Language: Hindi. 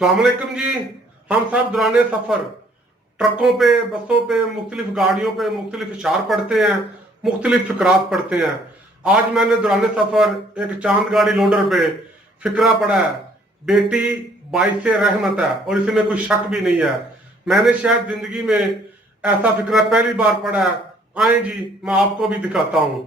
अस्सलामुअलैकुम जी। हम सब दौरान सफर ट्रकों पे, बसों पे, मुख्तलिफ गाड़ियों पे मुख्तलिफ इशार पढ़ते हैं, मुख्तलिफ फिक्रात पढ़ते हैं। आज मैंने दौरान सफर एक चांद गाड़ी लोडर पे फिक्रा पढ़ा है, बेटी बाइसे रहमत है, और इसमें कोई शक भी नहीं है। मैंने शायद जिंदगी में ऐसा फिक्रा पहली बार पढ़ा है। आए जी, मैं आपको भी दिखाता हूँ।